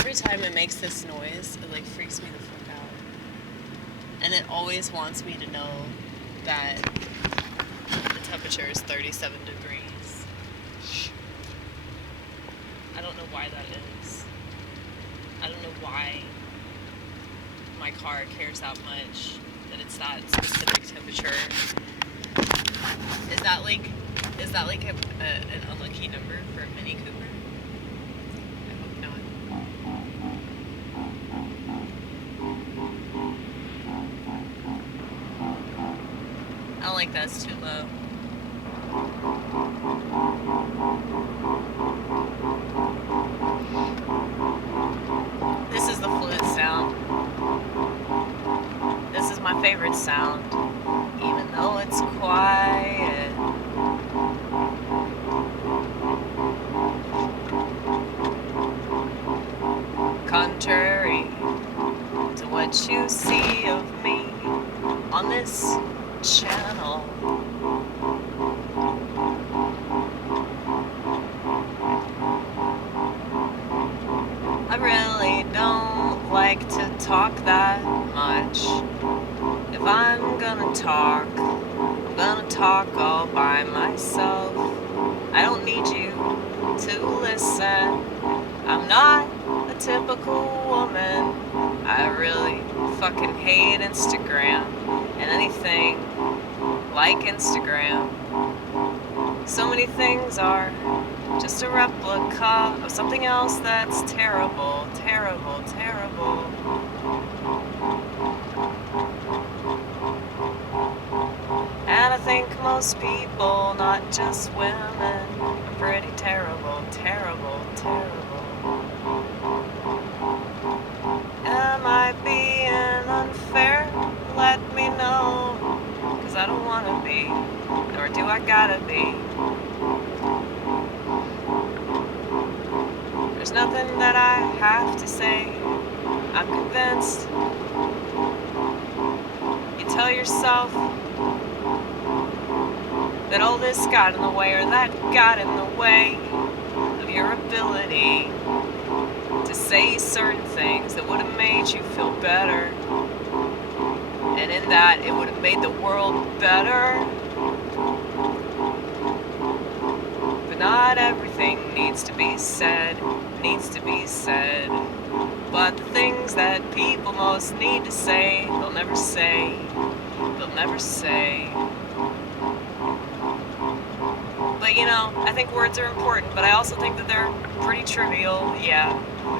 every time it makes this noise, it like freaks me the fuck out. And it always wants me to know that the temperature is 37 degrees. I don't know why that is. I don't know why my car cares that much that it's that specific temperature. Is that like an unlucky number for a Mini Cooper? I hope not. I don't like that, it's too low. This is the flute sound. This is my favorite sound, even though it's quiet. Contrary to what you see of me on this channel. I really don't like to talk that much. If I'm gonna talk, I'm gonna talk all by myself. I don't need you to listen. I'm not a typical woman. I really fucking hate Instagram and anything like Instagram. So many things are just a replica of something else that's terrible, terrible, terrible. And I think most people, not just women, are pretty terrible, terrible, terrible. Am I being unfair? Let me know, 'cause I don't wanna be, nor do I gotta be. There's nothing that I have to say. I'm convinced. You tell yourself that all this got in the way, or that got in the way of your ability to say certain things that would have made you feel better. And in that, it would have made the world better. But not everything needs to be said, But the things that people most need to say, they'll never say. But you know, I think words are important, but I also think that they're pretty trivial, yeah.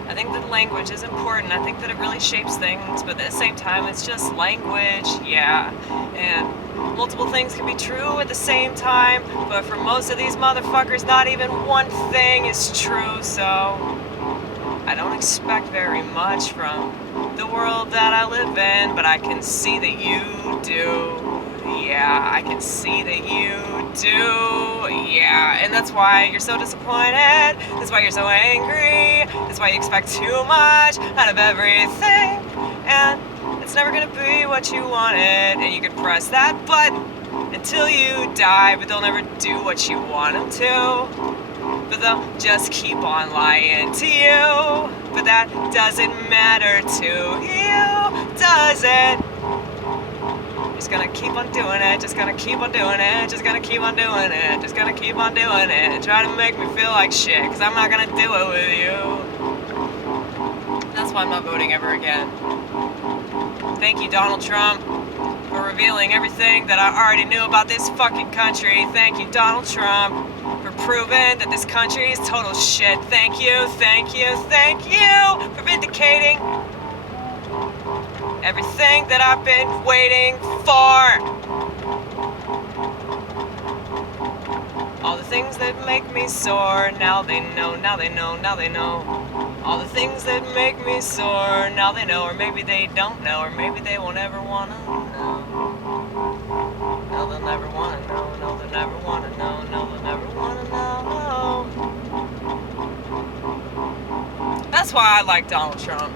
I think that language is important, I think that it really shapes things, but at the same time, it's just language, yeah. And multiple things can be true at the same time, but for most of these motherfuckers, not even one thing is true, so I don't expect very much from the world that I live in, but I can see that you do. Yeah, I can see that you do. Yeah, and that's why you're so disappointed. That's why you're so angry. That's why you expect too much out of everything. And it's never gonna be what you wanted. And you can press that button until you die, but they'll never do what you want them to. But they'll just keep on lying to you. But that doesn't matter to you, does it? Just gonna keep on doing it, just gonna keep on doing it, just gonna keep on doing it, just gonna keep on doing it. Try to make me feel like shit, 'cause I'm not gonna do it with you. That's why I'm not voting ever again. Thank you, Donald Trump, for revealing everything that I already knew about this fucking country. Thank you, Donald Trump, for proving that this country is total shit. Thank you for vindicating everything that I've been waiting for. All the things that make me sore, now they know. All the things that make me sore, now they know, or maybe they don't know, or maybe they won't ever wanna know. No, they'll never wanna know, no, they'll never wanna know, no, they'll never wanna know. That's why I like Donald Trump.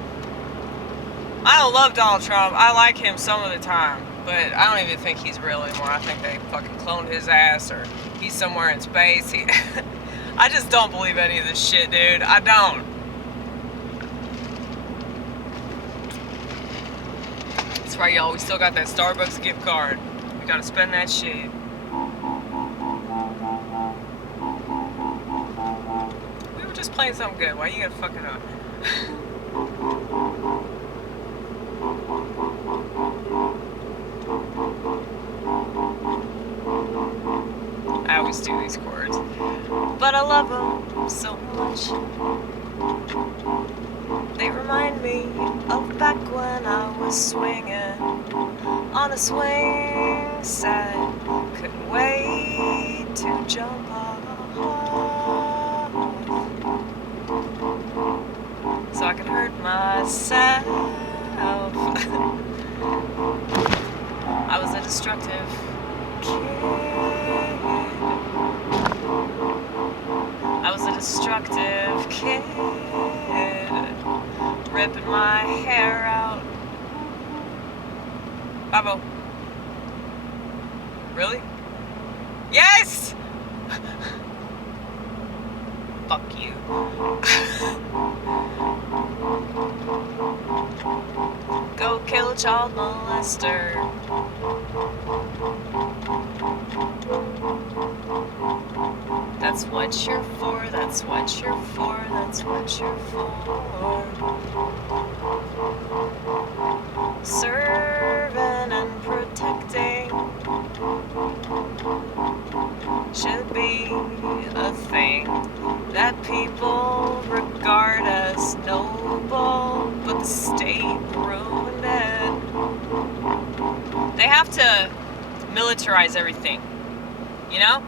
I don't love Donald Trump. I like him some of the time, but I don't even think he's real anymore. I think they fucking cloned his ass, or he's somewhere in space. I just don't believe any of this shit, dude. I don't. That's right, y'all. We still got that Starbucks gift card. We gotta spend that shit. We were just playing something good. Why you gotta fuck it up? I always do these chords. But I love them so much. They remind me of back when I was swinging on a swing set. Couldn't wait to jump off so I could hurt myself. I was a destructive kid. I was a destructive kid, ripping my hair out. Bravo. Really? Yes! Fuck you. Go kill a child molester. That's what you're for, that's what you're for, that's what you're for. Serving and protecting should be a thing that people regard as noble, but the state ruined it. They have to militarize everything, you know?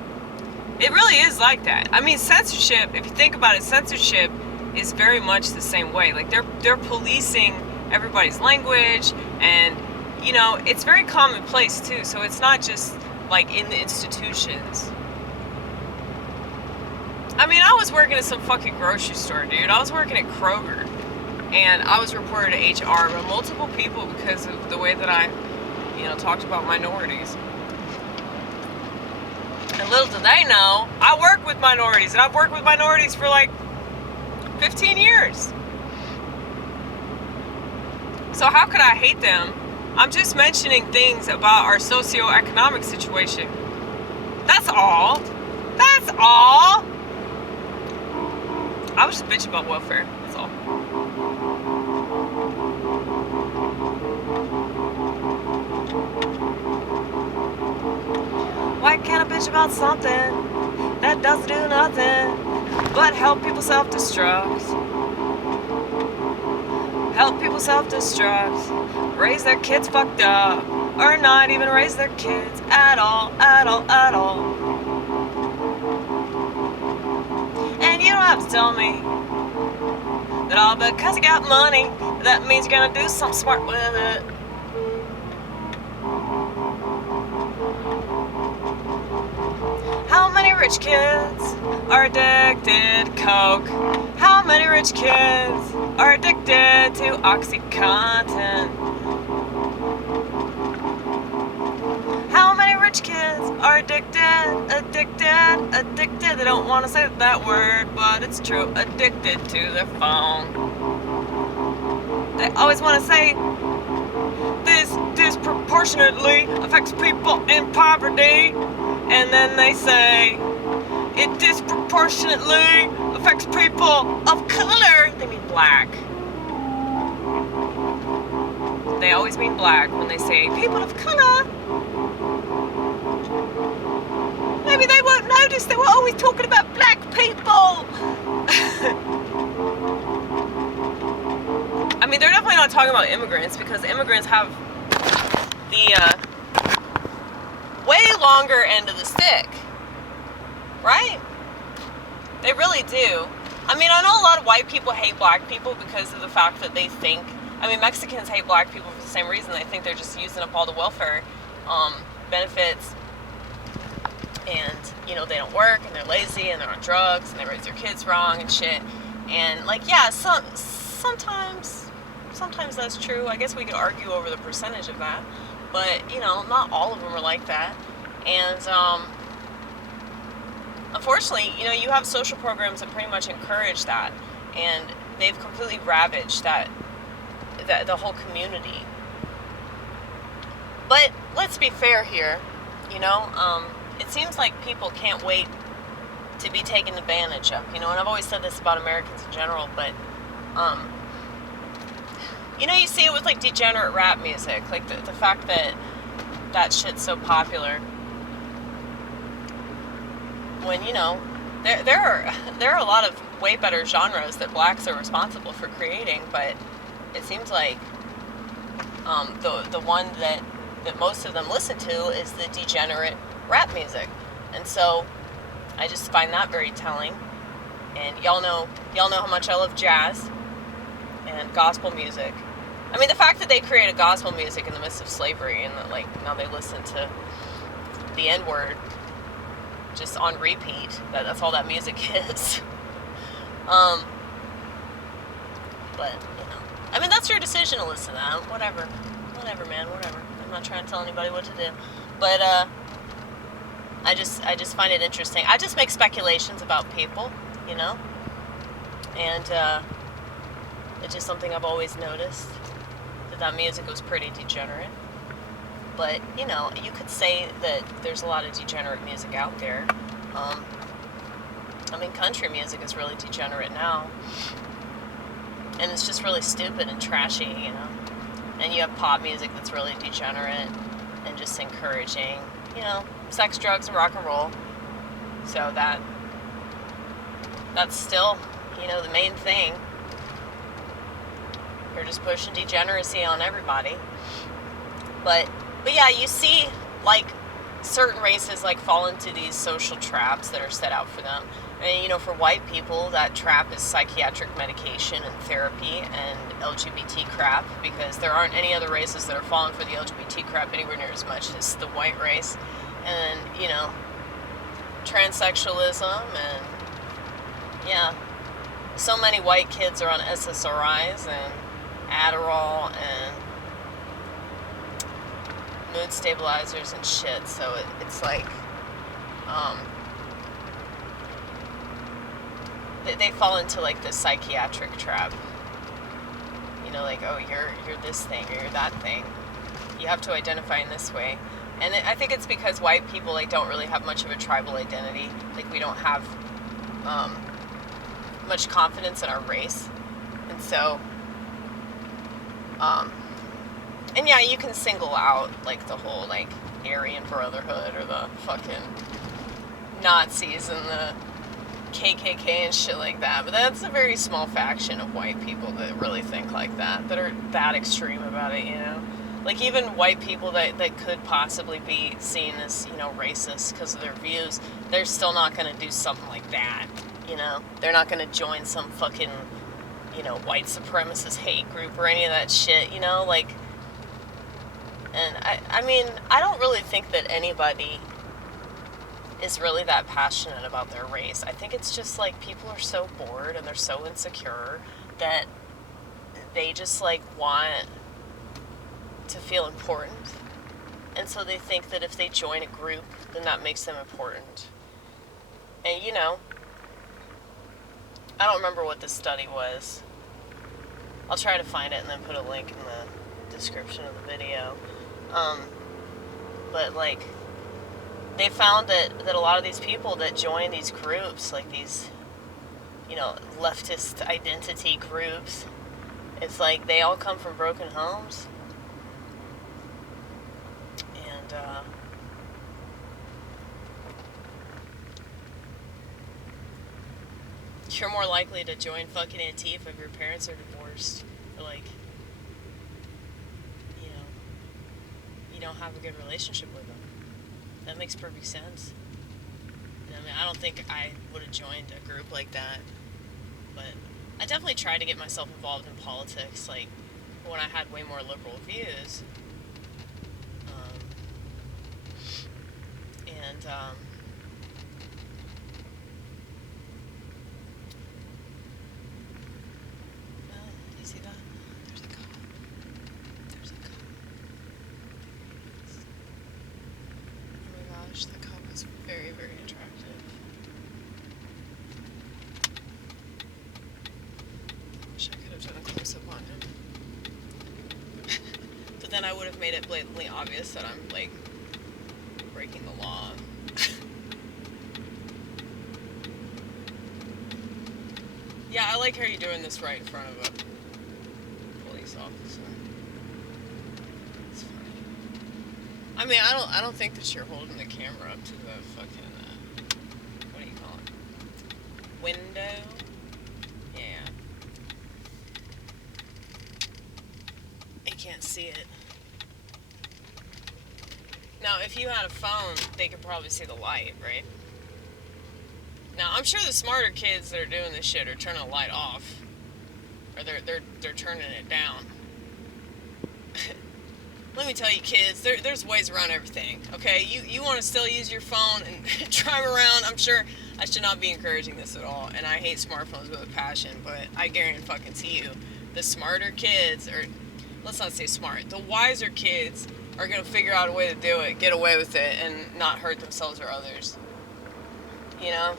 It really is like that. I mean, censorship, if you think about it, censorship is very much the same way. Like, they're policing everybody's language, and, you know, it's very commonplace, too. So it's not just, like, in the institutions. I mean, I was working at some fucking grocery store, dude. I was working at Kroger, and I was reported to HR by multiple people because of the way that I, you know, talked about minorities. And little do they know, I work with minorities, and I've worked with minorities for like 15 years. So how could I hate them? I'm just mentioning things about our socioeconomic situation. That's all. That's all. I was just bitching about welfare. That's all. Why can't I bitch about something that doesn't do nothing but help people self-destruct? Help people self-destruct, raise their kids fucked up, or not even raise their kids at all, at all, at all. And you don't have to tell me that all because you got money, that means you're gonna do something smart with it. How many rich kids are addicted to coke? How many rich kids are addicted to OxyContin? How many rich kids are addicted? They don't want to say that word, but it's true. Addicted to their phone. They always want to say this disproportionately affects people in poverty. And then they say, it disproportionately affects people of color. They mean black. They always mean black when they say people of color. Maybe they won't notice they were always talking about black people. I mean, they're definitely not talking about immigrants, because immigrants have the way longer end of the stick, right? They really do. I mean, I know a lot of white people hate black people because of the fact that they think, I mean, Mexicans hate black people for the same reason. They think they're just using up all the welfare benefits, and, you know, they don't work, and they're lazy, and they're on drugs, and they raise their kids wrong and shit. And, like, yeah, sometimes that's true. I guess we could argue over the percentage of that. But, you know, not all of them are like that. And, unfortunately, you know, you have social programs that pretty much encourage that. And they've completely ravaged that the whole community. But let's be fair here, you know. It seems like people can't wait to be taken advantage of, you know. And I've always said this about Americans in general, but you know, you see it with like degenerate rap music, like the fact that that shit's so popular. When, you know, there are a lot of way better genres that blacks are responsible for creating, but it seems like the one that most of them listen to is the degenerate rap music. And so I just find that very telling. And y'all know how much I love jazz and gospel music. I mean, the fact that they created gospel music in the midst of slavery and that, like, now they listen to the N-word just on repeat, that's all that music is. But, you know, I mean, that's your decision to listen to that. Whatever, man, whatever. I'm not trying to tell anybody what to do. But, I just find it interesting. I just make speculations about people, you know? And, it's just something I've always noticed, that music was pretty degenerate. But, you know, you could say that there's a lot of degenerate music out there. I mean, country music is really degenerate now. And it's just really stupid and trashy, you know? And you have pop music that's really degenerate and just encouraging, you know, sex, drugs, and rock and roll. So that's still, you know, the main thing. They're just pushing degeneracy on everybody. But yeah, you see, like, certain races, like, fall into these social traps that are set out for them. And, you know, for white people, that trap is psychiatric medication and therapy and LGBT crap, because there aren't any other races that are falling for the LGBT crap anywhere near as much as the white race. And, you know, transsexualism and, yeah, so many white kids are on SSRIs and Adderall and mood stabilizers and shit, so it's like, they fall into, like, this psychiatric trap, you know, like, oh, you're this thing, or you're that thing, you have to identify in this way. And I think it's because white people, like, don't really have much of a tribal identity, like, we don't have, much confidence in our race, and so, and yeah, you can single out, like, the whole, like, Aryan Brotherhood or the fucking Nazis and the KKK and shit like that, but that's a very small faction of white people that really think like that are that extreme about it, you know? Like, even white people that could possibly be seen as, you know, racist because of their views, they're still not going to do something like that, you know? They're not going to join some fucking, you know, white supremacist hate group or any of that shit, you know? Like, and I mean, I don't really think that anybody is really that passionate about their race. I think it's just, like, people are so bored and they're so insecure that they just, like, want to feel important. And so they think that if they join a group, then that makes them important. And, you know, I don't remember what the study was. I'll try to find it and then put a link in the description of the video. But, like, they found that a lot of these people that join these groups, like these, you know, leftist identity groups, it's like they all come from broken homes. And, you're more likely to join fucking Antifa if your parents are divorced, or, like, you know, you don't have a good relationship with them. That makes perfect sense. I mean, I don't think I would have joined a group like that, but I definitely tried to get myself involved in politics, like, when I had way more liberal views. Do you see that? There's a cop. There's a cop. Oh my gosh, that cop was very, very attractive. Wish I could have done a close-up on him. But then I would have made it blatantly obvious that I'm, like, breaking the law. Yeah, I like how you're doing this right in front of a police officer. It's funny. I mean, I don't think that you're holding the camera up to the fucking, what do you call it? Window? Yeah. You can't see it. Now, if you had a phone, they could probably see the light, right? Now, I'm sure the smarter kids that are doing this shit are turning the light off. Or they're turning it down. Let me tell you, kids, there's ways around everything, okay? You want to still use your phone and drive around. I'm sure I should not be encouraging this at all, and I hate smartphones with a passion, but I guarantee you, the smarter kids, or let's not say smart, the wiser kids are going to figure out a way to do it, get away with it, and not hurt themselves or others. You know?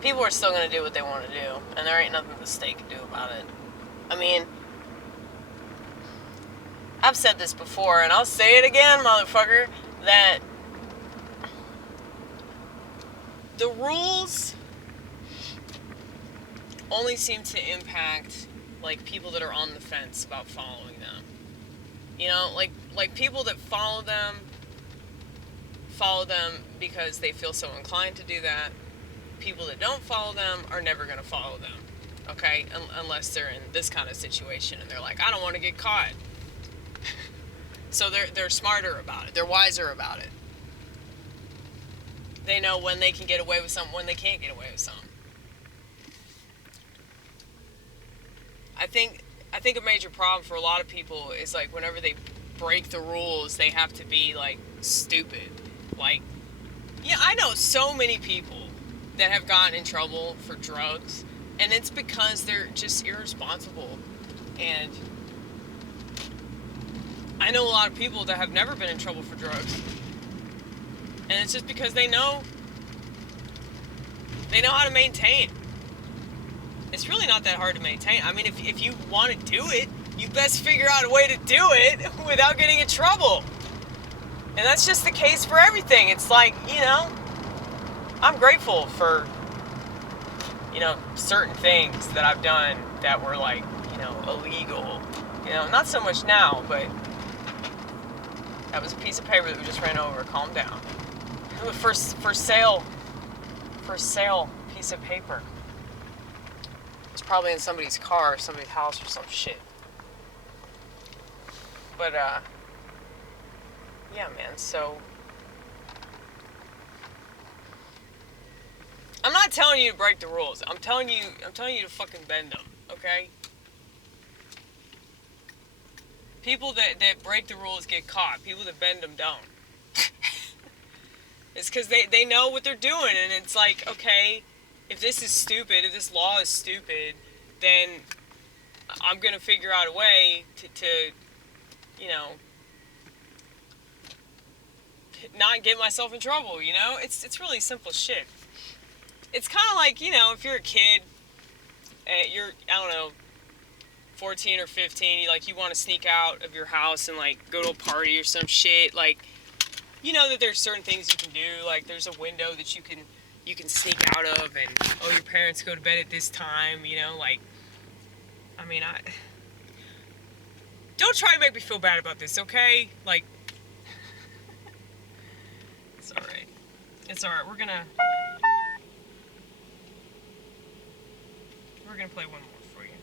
People are still going to do what they want to do, and there ain't nothing the state can do about it. I mean, I've said this before, and I'll say it again, motherfucker, that the rules only seem to impact, like, people that are on the fence about following them. You know, like people that follow them because they feel so inclined to do that. People that don't follow them are never going to follow them, okay? Unless they're in this kind of situation and they're like, I don't want to get caught. So they're smarter about it. They're wiser about it. They know when they can get away with something, when they can't get away with something. I think a major problem for a lot of people is, like, whenever they break the rules, they have to be, like, stupid. Like, yeah, I know so many people that have gotten in trouble for drugs, and it's because they're just irresponsible. And I know a lot of people that have never been in trouble for drugs, and it's just because they know how to maintain. It's really not that hard to maintain. I mean, if you want to do it, you best figure out a way to do it without getting in trouble. And that's just the case for everything. It's like, you know, I'm grateful for, you know, certain things that I've done that were, like, you know, illegal. You know, not so much now, but that was a piece of paper that we just ran over. Calm down. For sale piece of paper. It's probably in somebody's car or somebody's house or some shit. But, yeah, man, so I'm not telling you to break the rules. I'm telling you to fucking bend them, okay? People that break the rules get caught. People that bend them don't. It's because they know what they're doing, and it's like, okay, if this is stupid, if this law is stupid, then I'm going to figure out a way to, you know, not get myself in trouble, you know? It's really simple shit. It's kind of like, you know, if you're a kid, you're, I don't know, 14 or 15, you want to sneak out of your house and, like, go to a party or some shit, like, you know that there's certain things you can do, like, there's a window that you can sneak out of, and, oh, your parents go to bed at this time, you know, like, I mean, don't try to make me feel bad about this, okay? Like, it's alright. It's alright, we're gonna play one more for you.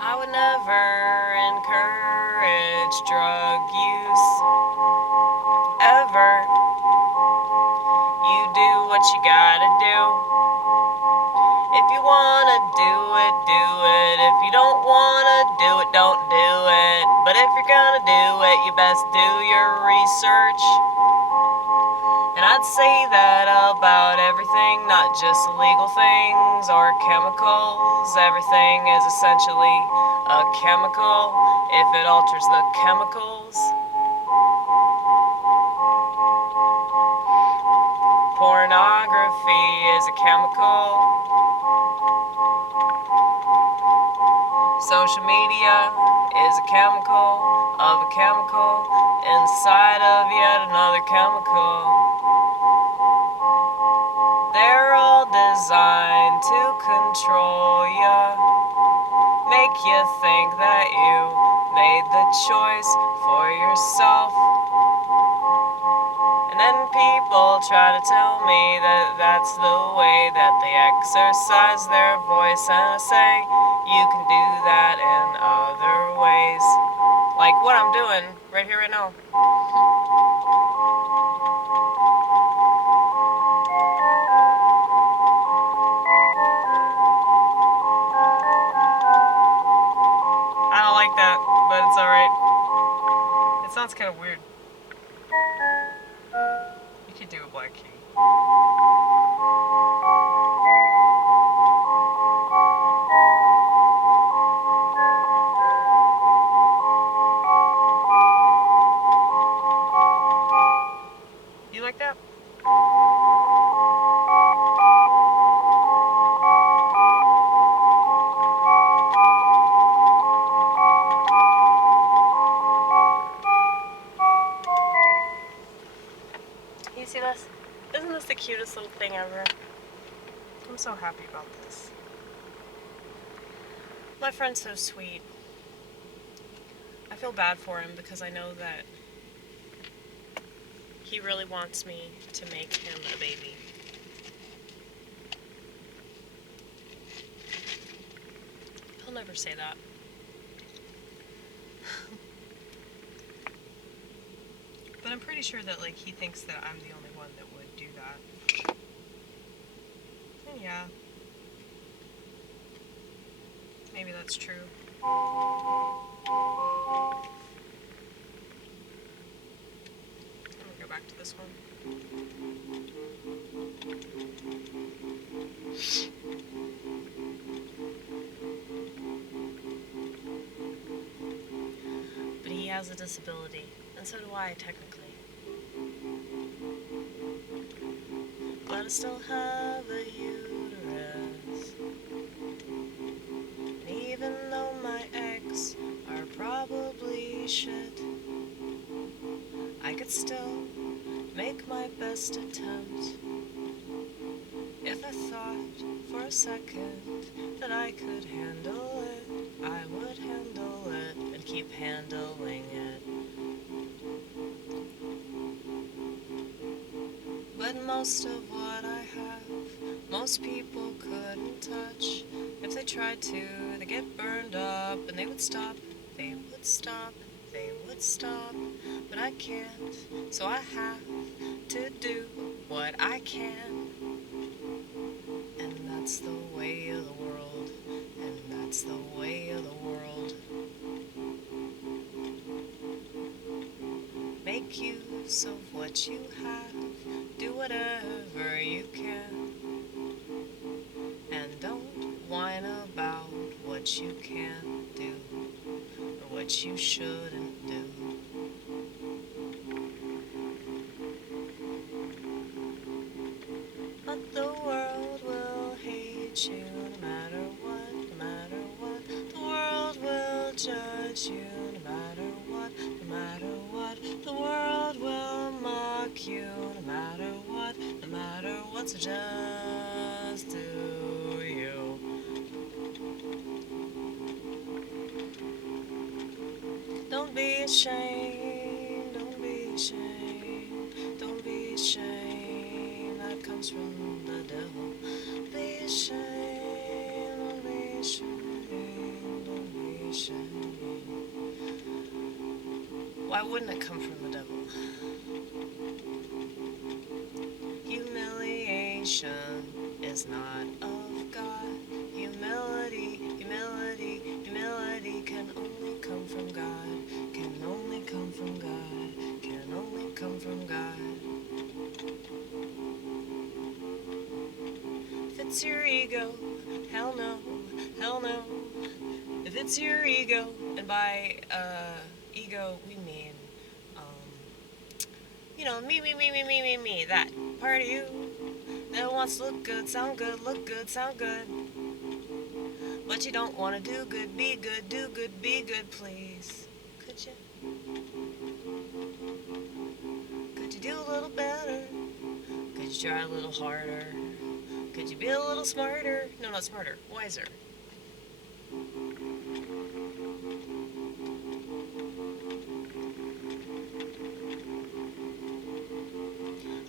I would never encourage drug use, ever. You do what you gotta do. If you wanna do it, do it. If you don't wanna do it, don't do it. But if you're gonna do it, you best do your research And I'd say that about everything, not just illegal things or chemicals. Everything is essentially a chemical if it alters the chemicals. Pornography is a chemical. Social media is a chemical of a chemical inside of yet another chemical. They're all designed to control ya, make you think that you made the choice for yourself. And then people try to tell me that that's the way that they exercise their voice, and I say you can do that in other ways, like what I'm doing right here right now. I don't like that, but it's alright. It sounds kind of weird. You could do a black key. You like that? You see this? Isn't this the cutest little thing ever? I'm so happy about this. My friend's so sweet. I feel bad for him because I know that he really wants me to make him a baby. He'll never say that. But I'm pretty sure that, like, he thinks that I'm the only one that would do that. And yeah. Maybe that's true. I'm gonna go back to this one. But he has a disability, and so do I, technically. But I still have a uterus. And even though my eggs are probably shit, I could still make my best attempt. If I thought for a second that I could handle it, I would handle it and keep handling it. But most of what I have, most people couldn't touch. If they tried to, they get burned up, and they would stop, they would stop, they would stop. But I can't, so I have to do what I can. And that's the way of the world, and that's the way of the world. Make use of what you have, do whatever you can, and don't whine about what you can't do, or what you shouldn't do. But the world will hate you no matter what, no matter what. The world will judge you no matter what, no matter what. The world will mock you no matter what, no matter what. So just do you. Don't be ashamed, don't be ashamed, don't be ashamed. That comes from the devil. Be ashamed, don't be ashamed, don't be ashamed. Why wouldn't it come from the devil? Humiliation is not of God. Humility, humility, humility can only come from God. Can only come from God. Can only come from God. it's your ego, hell no, hell no. If it's your ego, and by ego we mean, you know, me, that part of you that wants to look good, sound good, look good, sound good. But you don't want to do good, be good, do good, be good, please. Could you? Could you do a little better? Could you try a little harder? Could you be a little smarter? No, not smarter, wiser.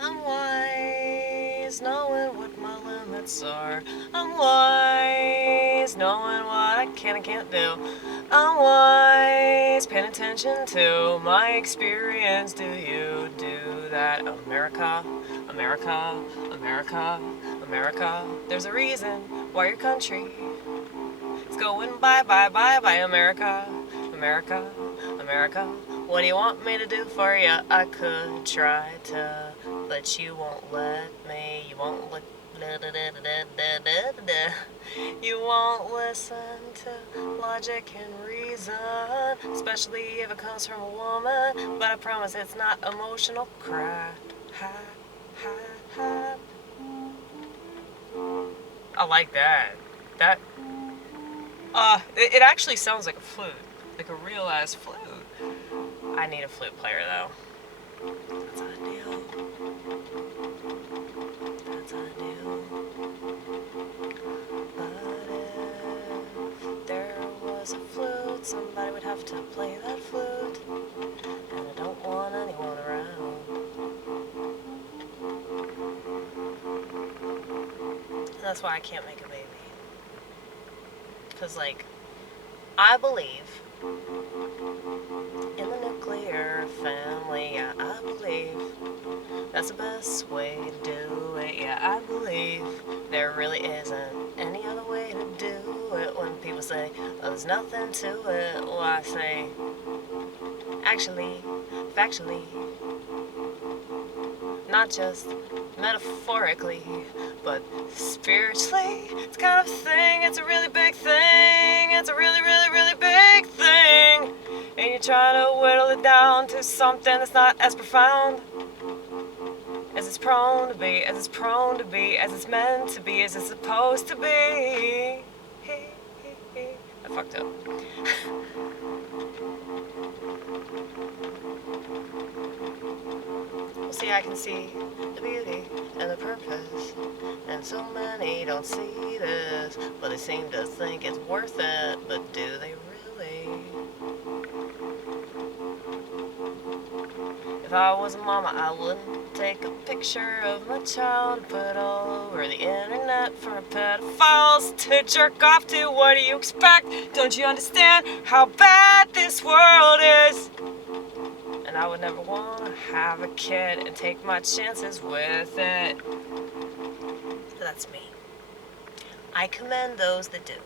I'm wise, knowing what my limits are. I'm wise, knowing what I can and can't do. I'm wise, paying attention to my experience. Do you do that? America, America, America, America. There's a reason why your country is going bye, bye, bye, bye, America, America, America. What do you want me to do for you? I could try to, but you won't let me. You won't look. You won't listen to logic and reason, especially if it comes from a woman. But I promise it's not emotional crap. Ha, ha, ha. I like that. It actually sounds like a flute, like a real ass flute. I need a flute player though. That's ideal. That's ideal. But if there was a flute, somebody would have to play that flute. And I don't want anyone around. And that's why I can't make a baby. Because, like, I believe in the nuclear family, yeah, I believe that's the best way to do it, yeah, I believe there really isn't any other way to do it. When people say, oh, there's nothing to it, well, I say, actually, factually, not just metaphorically, but spiritually, it's kind of a thing, it's a really big thing, it's a really, really, really big thing, and you're trying to whittle it down to something that's not as profound as it's prone to be, as it's prone to be, as it's meant to be, as it's supposed to be. I fucked up. Well, see, I can see the beauty and the purpose, and so many don't see this, but they seem to think it's worth it, but do they really? If I was a mama, I wouldn't take a picture of my child and put all over the internet for pedophiles to jerk off to. What do you expect? Don't you understand how bad this world is? And I would never want to have a kid and take my chances with it. But that's me. I commend those that do.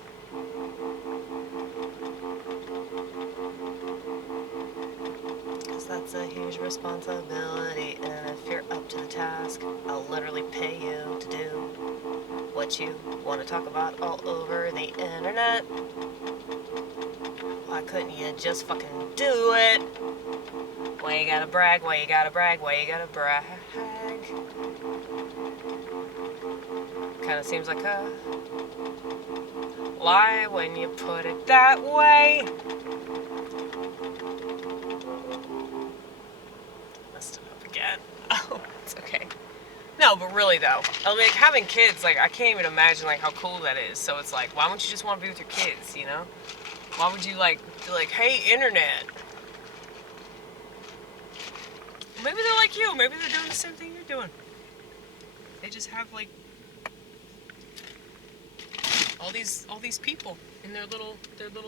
Because that's a huge responsibility, and if you're up to the task, I'll literally pay you to do what you want to talk about all over the internet. Why couldn't you just fucking do it? Why you gotta brag, why you gotta brag, why you gotta brag? Kinda seems like a lie when you put it that way. Messed it up again. Oh, it's okay. No, but really though, I mean, like, having kids, like, I can't even imagine, like, how cool that is. So it's like, why wouldn't you just want to be with your kids, you know? Why would you, like, be like, hey, internet? Maybe they're like you. Maybe they're doing the same thing you're doing. They just have, like, all these people in their little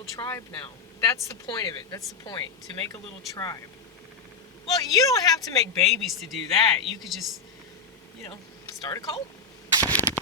tribe now. That's the point of it. That's the point. To make a little tribe. Well, you don't have to make babies to do that. You could just, you know, start a cult.